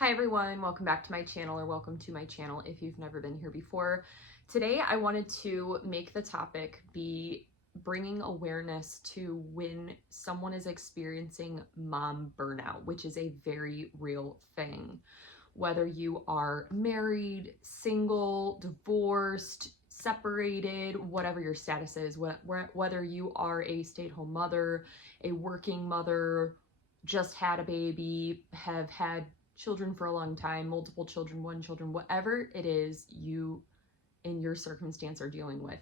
Hi everyone, welcome back to my channel, or welcome to my channel if you've never been here before. Today I wanted to make the topic be bringing awareness to when someone is experiencing mom burnout, which is a very real thing. Whether you are married, single, divorced, separated, whatever your status is, whether you are a stay-at-home mother, a working mother, just had a baby, have had children for a long time, multiple children, one children, whatever it is you in your circumstance are dealing with.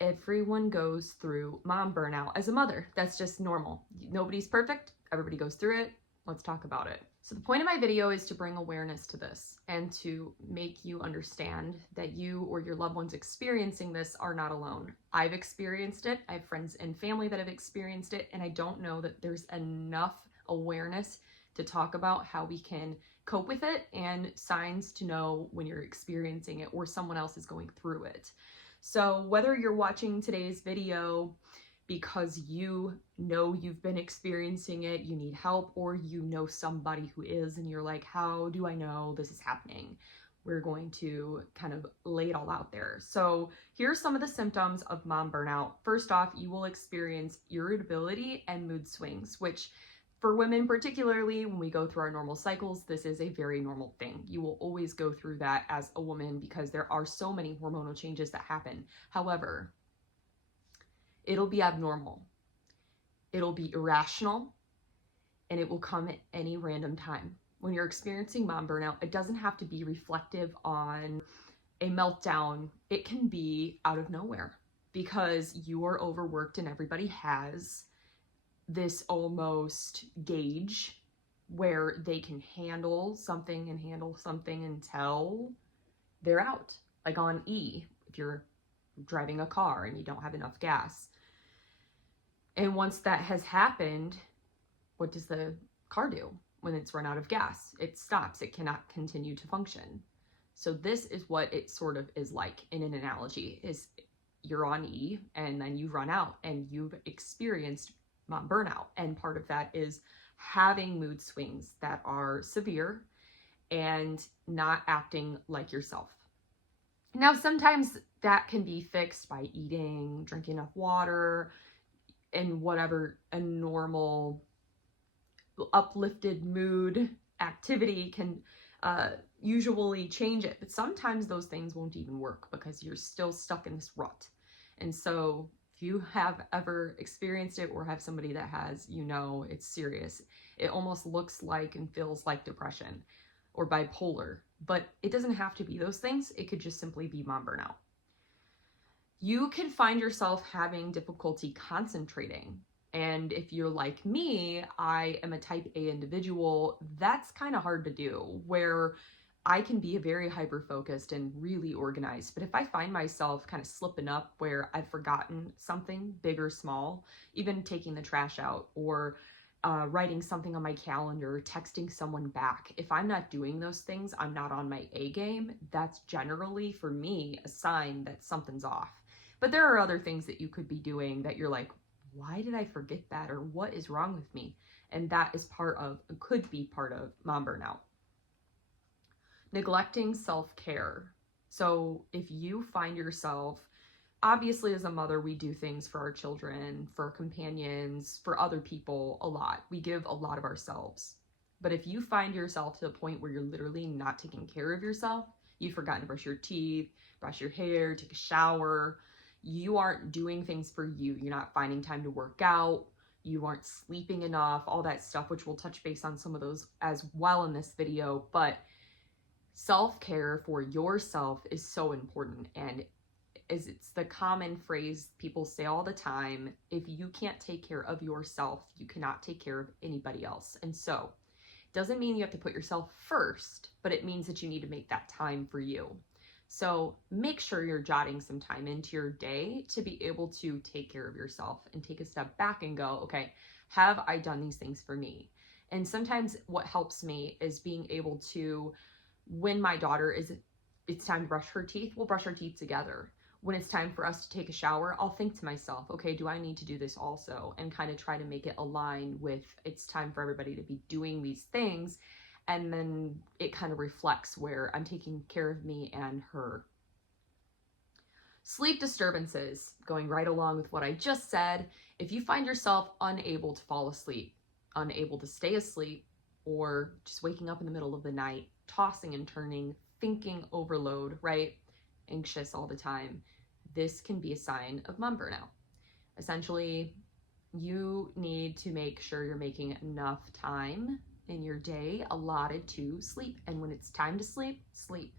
Everyone goes through mom burnout as a mother. That's just normal. Nobody's perfect. Everybody goes through it. Let's talk about it. So the point of my video is to bring awareness to this and to make you understand that you or your loved ones experiencing this are not alone. I've experienced it. I have friends and family that have experienced it, and I don't know that there's enough awareness to talk about how we can cope with it and signs to know when you're experiencing it or someone else is going through it. So whether you're watching today's video because you know you've been experiencing it, you need help, or you know somebody who is and you're like, how do I know this is happening? We're going to kind of lay it all out there. So here's some of the symptoms of mom burnout. First off, you will experience irritability and mood swings, which for women particularly, when we go through our normal cycles, this is a very normal thing. You will always go through that as a woman because there are so many hormonal changes that happen. However, it'll be abnormal, it'll be irrational, and it will come at any random time. When you're experiencing mom burnout, it doesn't have to be reflective on a meltdown. It can be out of nowhere because you are overworked and everybody has this almost gauge where they can handle something until they're out, like on E, if you're driving a car and you don't have enough gas. And once that has happened, what does the car do when it's run out of gas? It stops. It cannot continue to function. So this is what it sort of is like in an analogy, is you're on E and then you run out and you've experienced mom burnout. And part of that is having mood swings that are severe and not acting like yourself. Now, sometimes that can be fixed by eating, drinking enough water, and whatever a normal uplifted mood activity can usually change it. But sometimes those things won't even work because you're still stuck in this rut. And so if you have ever experienced it or have somebody that has, you know, it's serious. It almost looks like and feels like depression or bipolar, but it doesn't have to be those things. It could just simply be mom burnout. You can find yourself having difficulty concentrating. And if you're like me, I am a type A individual. That's kind of hard to do, where I can be very hyper-focused and really organized. But if I find myself kind of slipping up where I've forgotten something, big or small, even taking the trash out or writing something on my calendar, texting someone back, if I'm not doing those things, I'm not on my A game. That's generally, for me, a sign that something's off. But there are other things that you could be doing that you're like, why did I forget that? Or what is wrong with me? And that is could be part of mom burnout. Neglecting self-care. So if you find yourself, obviously as a mother, we do things for our children, for our companions, for other people a lot. We give a lot of ourselves. But if you find yourself to the point where you're literally not taking care of yourself, you've forgotten to brush your teeth, brush your hair, take a shower, you aren't doing things for you. You're not finding time to work out. You aren't sleeping enough, all that stuff, which we'll touch base on some of those as well in this video. But self-care for yourself is so important. And as it's the common phrase people say all the time, if you can't take care of yourself, you cannot take care of anybody else. And so it doesn't mean you have to put yourself first, but it means that you need to make that time for you. So make sure you're jotting some time into your day to be able to take care of yourself and take a step back and go, okay, have I done these things for me? And sometimes what helps me is being able to, when my daughter it's time to brush her teeth, we'll brush our teeth together. When it's time for us to take a shower, I'll think to myself, okay, do I need to do this also? And kind of try to make it align with it's time for everybody to be doing these things and then it kind of reflects where I'm taking care of me and her. Sleep disturbances, going right along with what I just said. If you find yourself unable to fall asleep, unable to stay asleep, or just waking up in the middle of the night, tossing and turning, thinking overload, right? Anxious all the time, this can be a sign of mom burnout. Essentially, you need to make sure you're making enough time in your day allotted to sleep. And when it's time to sleep, sleep.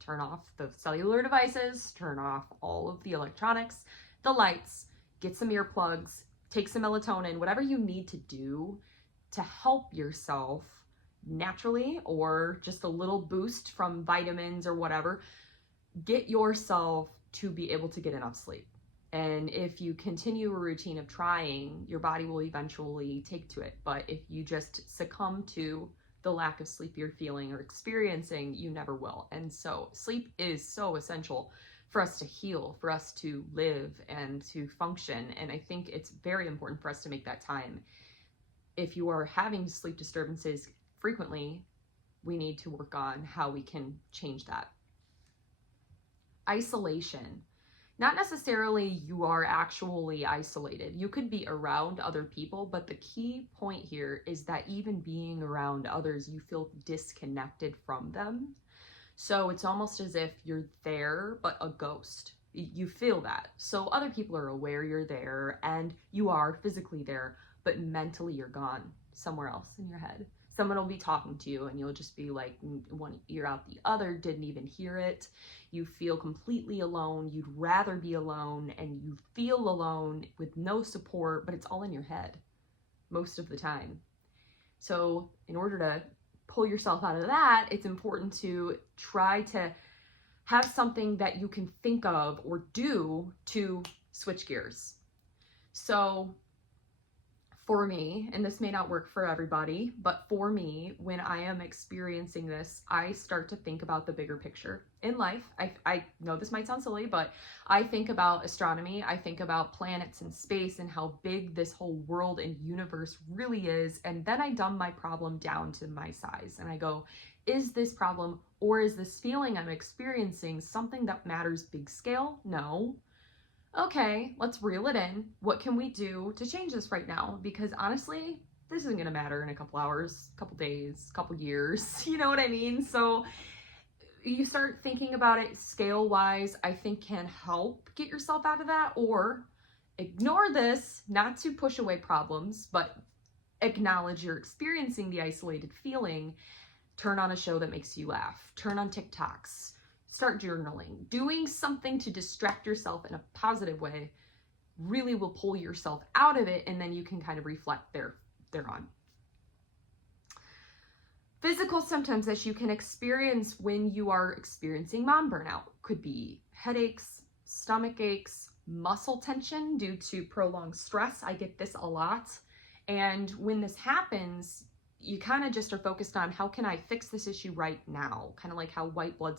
Turn off the cellular devices, turn off all of the electronics, the lights, get some earplugs, take some melatonin, whatever you need to do to help yourself naturally, or just a little boost from vitamins or whatever. Get yourself to be able to get enough sleep. And if you continue a routine of trying, your body will eventually take to it. But if you just succumb to the lack of sleep you're feeling or experiencing, you never will. And so sleep is so essential for us to heal, for us to live and to function. And I think it's very important for us to make that time. If you are having sleep disturbances frequently, we need to work on how we can change that. Isolation. Not necessarily you are actually isolated. You could be around other people, but the key point here is that even being around others, you feel disconnected from them. So it's almost as if you're there, but a ghost. You feel that. So other people are aware you're there and you are physically there, but mentally you're gone somewhere else in your head. Someone will be talking to you and you'll just be like one ear out the other, didn't even hear it. You feel completely alone. You'd rather be alone, and you feel alone with no support, but it's all in your head most of the time. So in order to pull yourself out of that, it's important to try to have something that you can think of or do to switch gears. So for me, and this may not work for everybody, but for me, when I am experiencing this, I start to think about the bigger picture in life. I know this might sound silly, but I think about astronomy. I think about planets and space and how big this whole world and universe really is. And then I dumb my problem down to my size and I go, is this problem or is this feeling I'm experiencing something that matters big scale? No. Okay, let's reel it in. What can we do to change this right now? Because honestly, this isn't going to matter in a couple hours, couple days, couple years. You know what I mean? So you start thinking about it scale wise, I think can help get yourself out of that, or ignore this, not to push away problems, but acknowledge you're experiencing the isolated feeling. Turn on a show that makes you laugh. Turn on TikToks. Start journaling. Doing something to distract yourself in a positive way really will pull yourself out of it, and then you can kind of reflect thereon. Physical symptoms that you can experience when you are experiencing mom burnout could be headaches, stomach aches, muscle tension due to prolonged stress. I get this a lot. And when this happens, you kind of just are focused on how can I fix this issue right now? Kind of like how white blood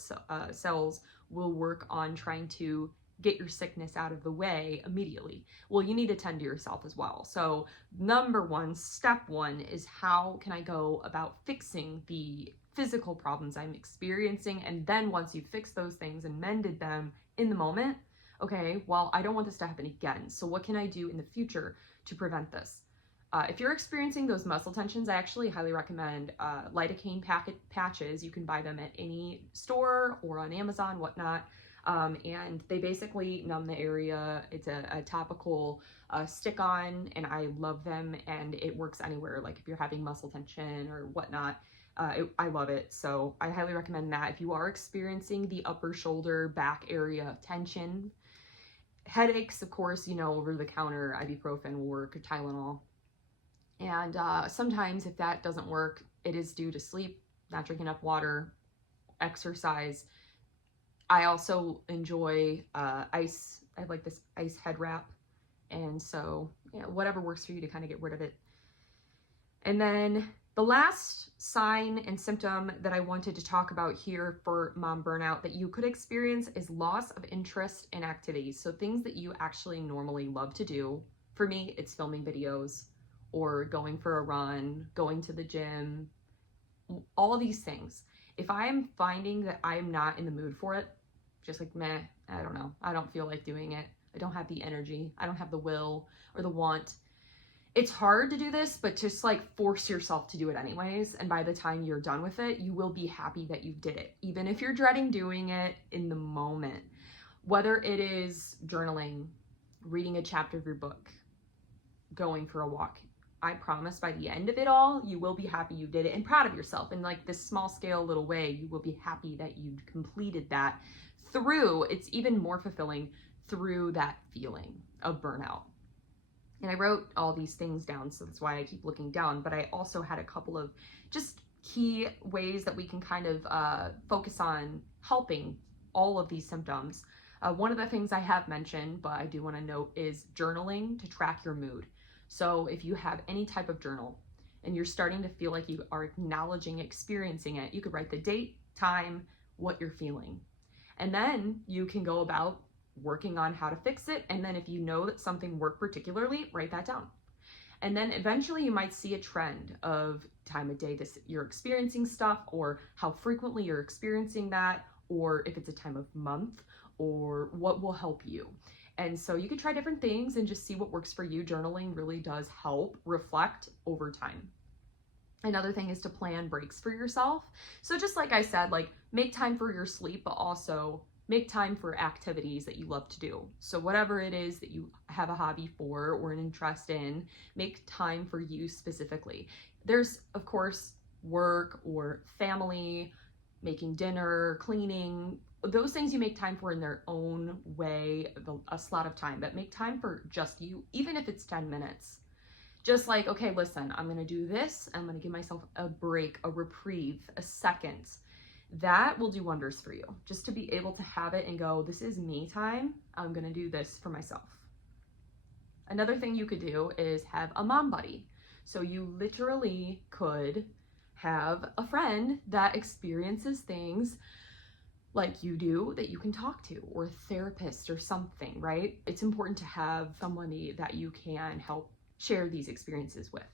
cells will work on trying to get your sickness out of the way immediately. Well, you need to tend to yourself as well. So step one is how can I go about fixing the physical problems I'm experiencing? And then once you fix those things and mended them in the moment, okay, well, I don't want this to happen again. So what can I do in the future to prevent this? If you're experiencing those muscle tensions, I actually highly recommend lidocaine patches. You can buy them at any store or on Amazon, whatnot. And they basically numb the area. It's a topical stick-on, and I love them, and it works anywhere. Like if you're having muscle tension or whatnot, I love it. So I highly recommend that. If you are experiencing the upper shoulder, back area tension, headaches, of course, over-the-counter ibuprofen will work, or Tylenol. And sometimes if that doesn't work, it is due to sleep, not drinking enough water, exercise. I also enjoy ice. I like this ice head wrap. And so, whatever works for you to kind of get rid of it. And then the last sign and symptom that I wanted to talk about here for mom burnout that you could experience is loss of interest in activities. So things that you actually normally love to do. For me, it's filming videos, or going for a run, going to the gym, all these things. If I am finding that I am not in the mood for it, just like, meh, I don't know, I don't feel like doing it, I don't have the energy, I don't have the will or the want, it's hard to do this, but just like force yourself to do it anyways. And by the time you're done with it, you will be happy that you did it, even if you're dreading doing it in the moment. Whether it is journaling, reading a chapter of your book, going for a walk, I promise by the end of it all, you will be happy you did it and proud of yourself. In like this small scale little way, you will be happy that you completed that it's even more fulfilling through that feeling of burnout. And I wrote all these things down, so that's why I keep looking down, but I also had a couple of just key ways that we can kind of focus on helping all of these symptoms. One of the things I have mentioned, but I do want to note, is journaling to track your mood. So if you have any type of journal and you're starting to feel like you are acknowledging experiencing it, you could write the date, time, what you're feeling. And then you can go about working on how to fix it. And then if you know that something worked particularly, write that down. And then eventually you might see a trend of time of day you're experiencing stuff, or how frequently you're experiencing that, or if it's a time of month, or what will help you. And so you could try different things and just see what works for you. Journaling really does help reflect over time. Another thing is to plan breaks for yourself. So just like I said, like make time for your sleep, but also make time for activities that you love to do. So whatever it is that you have a hobby for or an interest in, make time for you specifically. There's, of course, work or family, making dinner, cleaning, those things you make time for in their own way, a slot of time, but make time for just you, even if it's 10 minutes. Just like, okay, listen, I'm gonna do this, I'm gonna give myself a break, a reprieve, a second. That will do wonders for you. Just to be able to have it and go, this is me time, I'm gonna do this for myself. Another thing you could do is have a mom buddy. So you literally could have a friend that experiences things like you do that you can talk to, or a therapist or something, right? It's important to have somebody that you can help share these experiences with.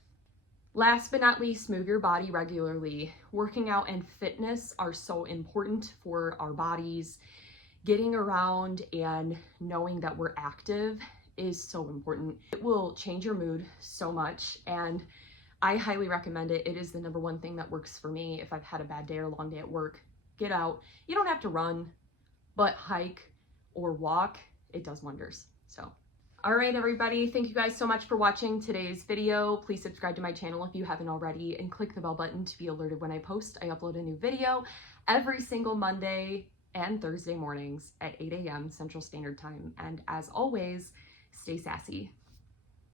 Last but not least, move your body regularly. Working out and fitness are so important for our bodies. Getting around and knowing that we're active is so important. It will change your mood so much, and I highly recommend it. It is the number one thing that works for me if I've had a bad day or long day at work. Get out. You don't have to run, but hike or walk, it does wonders. So, all right, everybody, thank you guys so much for watching today's video. Please subscribe to my channel if you haven't already, and click the bell button to be alerted when I post. I upload a new video every single Monday and Thursday mornings at 8 a.m. Central Standard Time. And as always, stay sassy.